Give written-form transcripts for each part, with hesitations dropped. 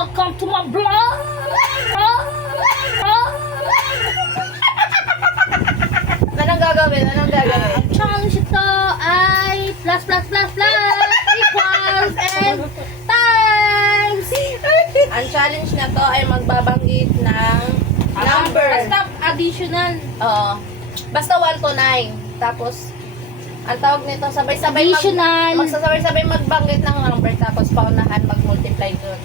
welcome to my vlog! Anong gagawin? Anong gagawin? Ang challenge ito ay plus equals and times! Ang challenge na to ay magbabanggit ng number. Basta additional. Oo. Basta 1 to 9. Tapos, ang tawag nito, sabay-sabay Additional. magsasabay-sabay magbanggit ng number. Tapos, paunahan mag-multiply dun.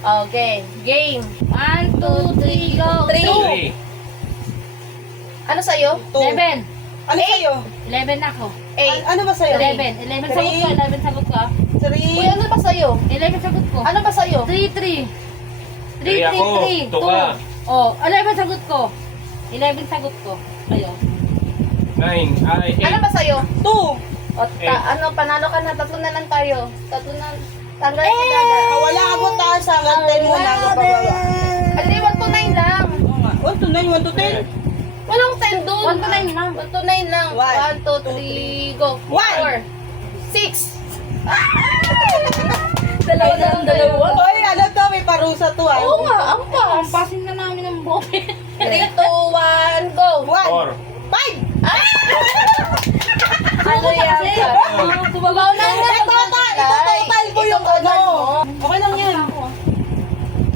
Okay. Game. 1, 2, 3, go! 3. Ano sa'yo? 11. Ano sa'yo? 11 ako. 8. Ano ba sa'yo? 11. 11 sagot ko. 11 sagot ko. 3. Uy, ano ba sa'yo? 11 sagot ko. Ano ba sa'yo? 3, 3. 3, 3, ako. 3, 2. Ito ka. Oh, 11 sagot ko. 11 sagot ko. Ayo. 9, ay, 8. Ano ba sa'yo? 2. O, ano, panalo ka na. 3 na lang tayo. 3 na. Tanggal si Dada. Wala ako taas hanggang 10 mo na ako pababa. Hindi, 1 to 9 lang. 1 to 9, 1 to 10. Walang 10 dun. 1 to 9 lang. 1 to 9 lang. 1, 2, 3, go. 4, 6. Dalawa na lang, dalawa. Hoy, ano to? May parusa to ah. Oo nga, ang pas. Pampasin na namin ang bote. 3, 2, 1, go. 1. 4. 5. Ano yan? Tumabaw na nga. Ito mo yung ano. Okay lang yan.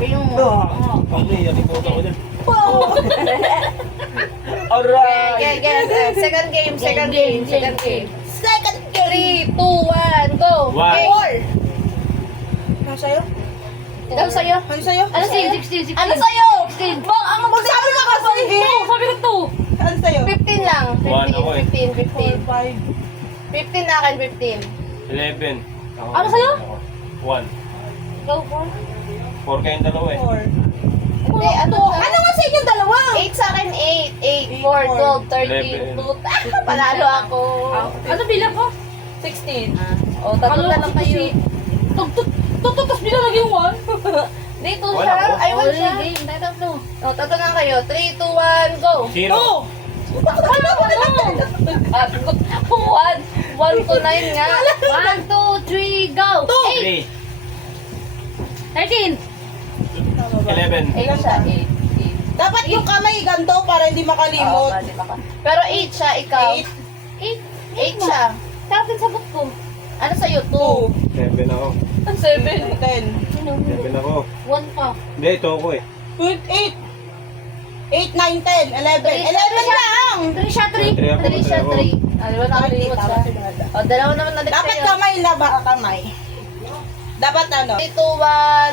Yung Ano yan? Ikuta ko din. Wow. Alright! Second game. Second game. 3, 2, 1, go. 1. 4. Ano sa'yo? Ikaw sa'yo? Ano sa'yo? Ano sa'yo? 16, 16. Ano sa'yo? 16. Bang, ang Magsabi ka kasi. Sabi ko 2. Ano sa'yo? 15 lang. 1 ako eh. 15. 5. 15 na akin, 15. 11. Ano sa'yo? 1. Go po. 4 kayong dalawa eh. 4. Hindi, ano siya? Ano nga sa inyong dalawa? 8 sa akin, 8. 8, 4, 12, 13, 2. Panalo ako. Ano bilang ko? 16. O, tatlo na lang kayo. Tututos bilang lagi yung 1. Dito Wala siya. ko. Ay, wala siya. Game, tayo tatlo. O, tatlo na kayo. 3, 2, 1, go. 0. 1 to 9 nga. 1, 2, 3, go! 3. 13. 11. 8 siya. 8. Dapat yung kamay ganto para hindi makalimot. Pero 8 siya, ikaw. 8. 8 siya. Tapos sagot ko. Ano sa'yo? 2. 7 ako. 7. 10. 7 ako. 1 pa. Hindi, ito ako eh. 8. 8, 9, 10, 11. 11 lang! 3 siya, 3. 3 ako. 3 siya, 3. Ah, di ba nakalimot siya? O, dalawa naman na Dapat kamay na ba kamay? Dapat ano? 3, 2,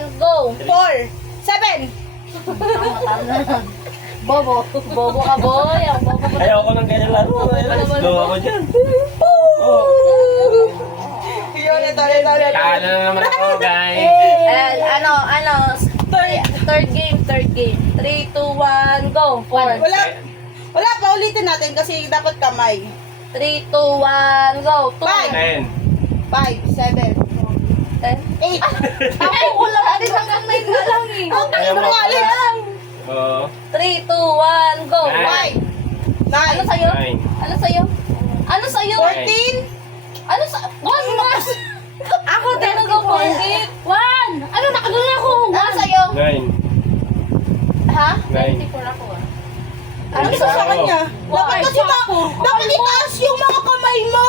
1, go. 4. 7. Bobo. Bobo ka, boy. Ang bobo ka. Ayaw ko ng ganyan laro. Let's go ako dyan. Oh. Yun, ito. Kala na naman ako, guys. And, third game. 3, 2, 1, go. 4. Wala pa, ulitin natin kasi dapat kamay. 3, 2, 1, go. 2. 5. 10. 5, 7, 10. 8. Ako, wala natin hanggang 9 na lang eh. Ayaw mo. lang. Oo. 3, 2, 1, go. 5. 9. 9. Ano sa'yo? 9. Ano sa'yo? Ano sa'yo? 14. Ano sa... 1 mas! Ako, tinong go 14. 1. Ano, nakagano ako. Ano sa'yo? 9. Ha? 9. 24 ako ah. Ano sa sa kanya? Dapat Why? kasi dapat itaas yung mga kamay mo.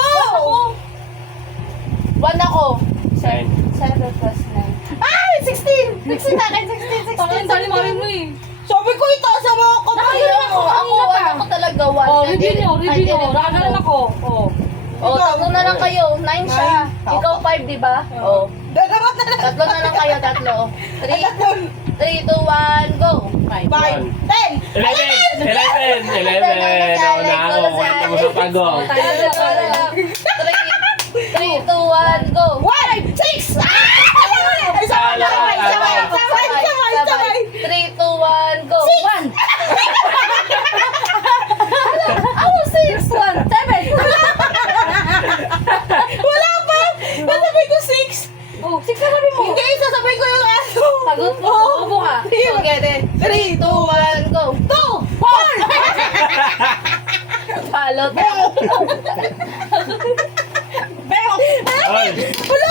1 ako. 9. 7 plus 9. Ay! 16! 16 na akin, 16. Tangin, tali mami mo eh. Sabi ko itaas ang mga kamay mo. Ako talaga 1. Oh, review nyo. Nakagalan ako. Oh. Oh, tatlo na lang kayo. 9 siya. Nine. Ikaw 5, di ba? Oh. Dapat na lang. Tatlo na lang kayo, tatlo. 3, 2, 1, go. 5. 5. 10. 11! 11! 11! Ako na ako. Kwenta mo sa pagong. 3, 2, 1, go. 1. 6. Ay, sabay. 3, 2, 1, go. 1. Ako, 6. 1, 7. Wala pa. Nasabay ko 6. Oh, 6 na sabi mo. Hindi, sasabay ko yung ano. Sagot mo. Bobo ka. Okay, then. 3, 2, 1, go. 2. 4. Palot. Beo. Ay! Wala